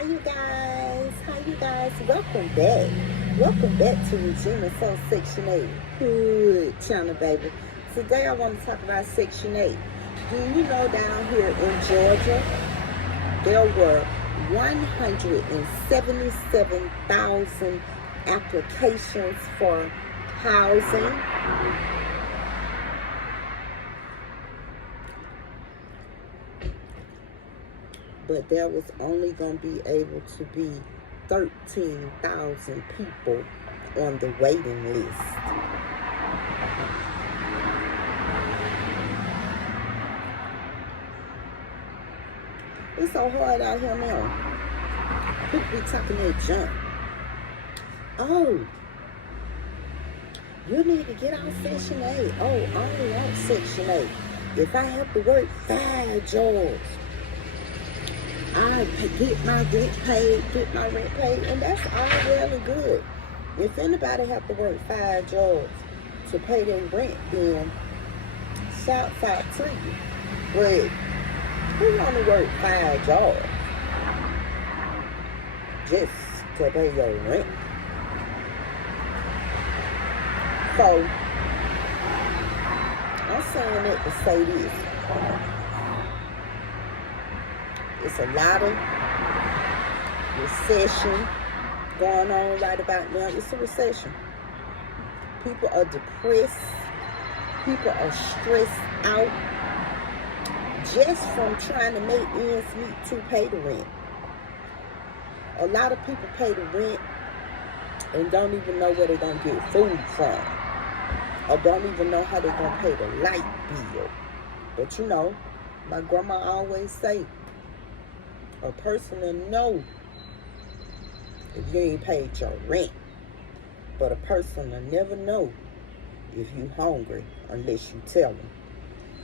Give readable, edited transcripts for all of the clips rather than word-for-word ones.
Hi you guys. Hi you guys. Welcome back. Welcome back to Regina Soul Section 8. Good channel, baby. Today I want to talk about Section 8. Do you know down here in Georgia, there were 177,000 applications for housing. But there was only going to be able to be 13,000 people on the waiting list. It's so hard out here now. People be talking that junk. Oh, you need to get out Section 8. Oh, I only want Section 8. If I have to work 5 jobs, I get my rent paid, and that's all well and good. If anybody have to work 5 jobs to pay their rent, then shouts out to you. But who want to work 5 jobs just to pay your rent? So I'm saying it to say this. It's a lot of recession going on right about now. It's a recession. People are depressed. People are stressed out just from trying to make ends meet to pay the rent. A lot of people pay the rent and don't even know where they're going to get food from, or don't even know how they're going to pay the light bill. But you know, my grandma always say, a person will know if you ain't paid your rent, but a person will never know if you hungry unless you tell them.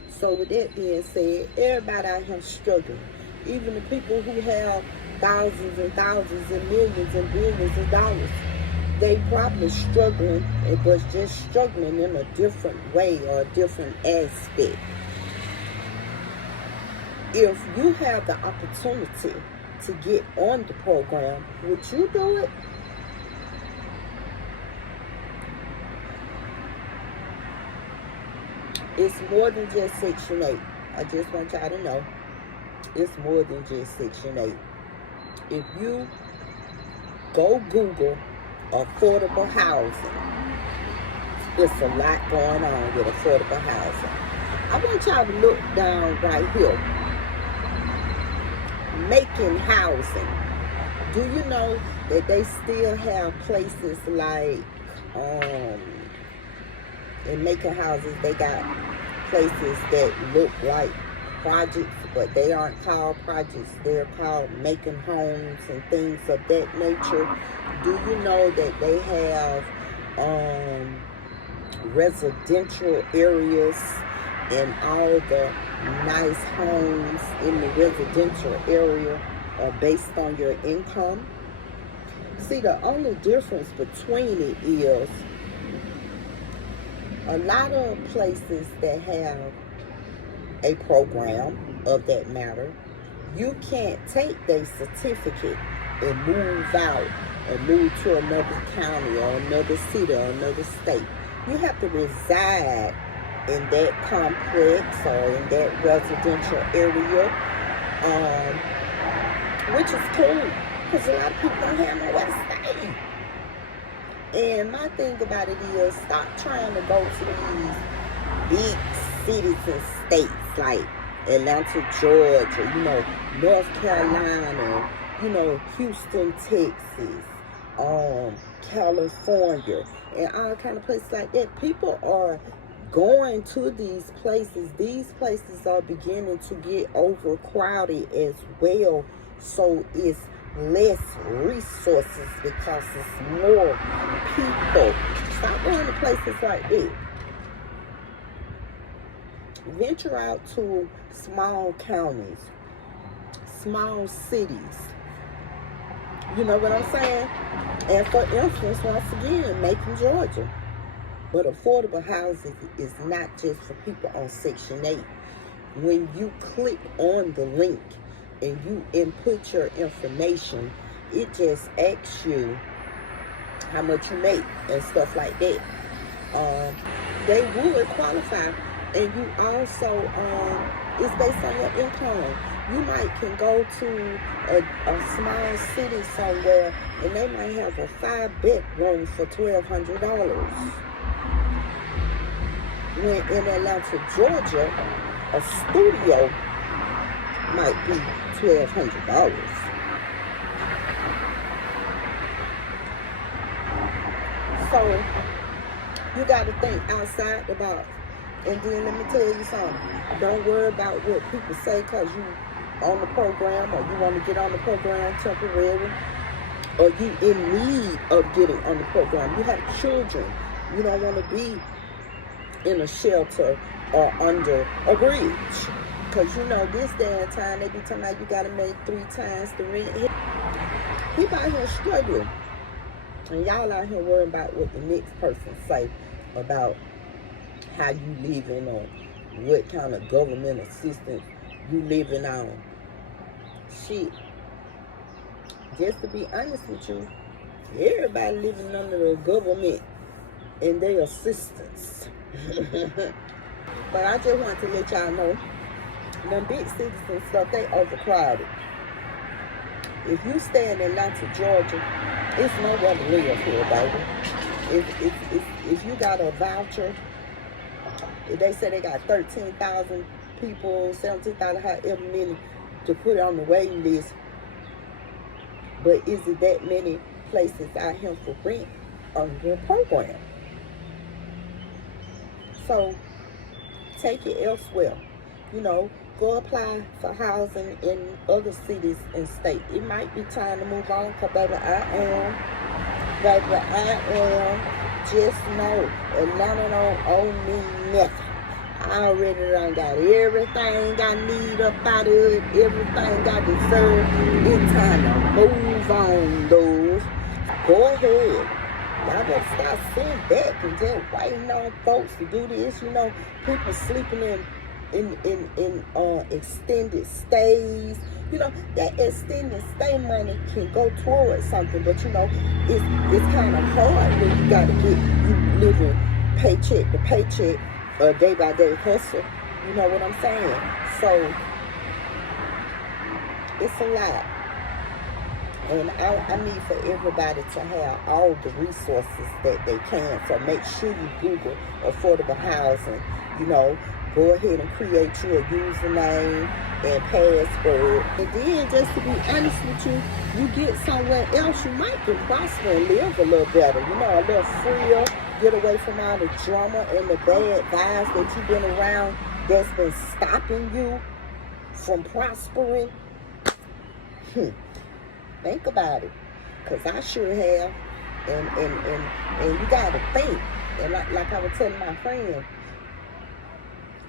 So with that being said, everybody out here struggling. Even the people who have thousands and thousands and millions and billions of dollars, they probably struggling, but just struggling in a different way or a different aspect. If you have the opportunity to get on the program, would you do it? It's more than just Section 8. I just want y'all to know, it's more than just Section 8. If you go Google affordable housing, it's a lot going on with affordable housing. I want y'all to look down right here. Macon Housing. Do you know that they still have places like in Macon houses, they got places that look like projects, but they aren't called projects. They're called Macon homes and things of that nature. Do you know that they have residential areas, and all the nice homes in the residential area are based on your income? See, the only difference between it is a lot of places that have a program of that matter, you can't take their certificate and move out or move to another county or another city or another state. You have to reside in that complex or in that residential area, which is cool, because a lot of people don't have nowhere to stay. And my thing about it is, stop trying to go to these big cities and states like Atlanta, Georgia, North Carolina, Houston, Texas, California, and all kind of places like that. People are going to these places. These places are beginning to get overcrowded as well, so it's less resources because it's more people. Stop going to places like this. Venture out to small counties, small cities. You know what I'm saying? And for instance, once again, Macon, Georgia. But affordable housing is not just for people on Section 8. When you click on the link, and you input your information, it just asks you how much you make and stuff like that. They would qualify, and you also, it's based on your income. You might can go to a small city somewhere, and they might have a 5-bedroom for $1,200. When in Atlanta, Georgia, a studio might be $1,200. So you got to think outside the box. And then let me tell you something. Don't worry about what people say because you on the program, or you want to get on the program temporarily, or you in need of getting on the program. You have children. You don't want to be in a shelter or under a bridge. Because you know this day and time, they be talking about you got to make 3 times the rent. People out here struggling. And y'all out here worrying about what the next person say about how you living, or what kind of government assistance you living on. Shit. Just to be honest with you, everybody living under the government and their assistance. But I just want to let y'all know, them big cities and stuff, they overcrowded. If you stay in Atlanta, Georgia, it's nowhere to live here, baby. If you got a voucher, if they say they got 13,000 people, 17,000, however many, to put on the waiting list, but is it that many places out here for rent on your program? So take it elsewhere. You know, go apply for housing in other cities and states. It might be time to move on, because baby, I am. Just know, Atlanta don't owe me nothing. I already done got everything I need up out of it, everything I deserve. It's time to move on, those. Go ahead. Y'all better stop sitting back and just waiting on folks to do this. You know, people sleeping in extended stays. You know, that extended stay money can go towards something, but you know, it's kind of hard when you got to get, you living paycheck to paycheck, day by day hustle. You know what I'm saying? So it's a lot. And I need for everybody to have all the resources that they can. So make sure you Google affordable housing. You know, go ahead and create you a username and password. And then, just to be honest with you, you get somewhere else, you might can prosper and live a little better. You know, a little freer, get away from all the drama and the bad vibes that you've been around that's been stopping you from prospering. Think about it, because I sure have. And you got to think. And like I was telling my friend,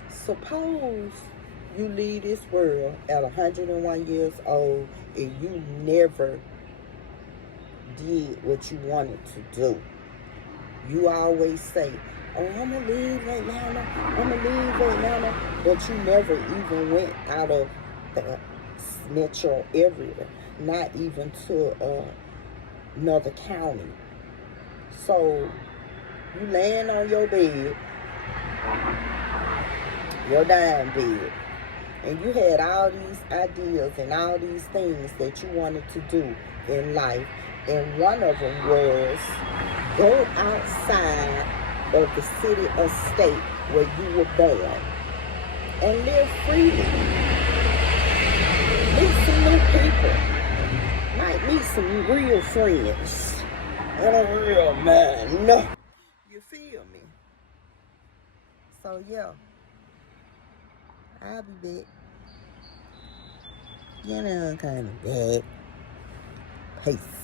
suppose you leave this world at 101 years old and you never did what you wanted to do. You always say, oh, I'm going to leave Atlanta, but you never even went out of the metro area, not even to another county. So you laying on your bed, your dying bed, and you had all these ideas and all these things that you wanted to do in life, and one of them was go outside of the city or state where you were born and live freely. Meet some new people. Might meet some real friends and a real man. You feel me? So yeah, I'll be back. You know, kind of bad. Peace.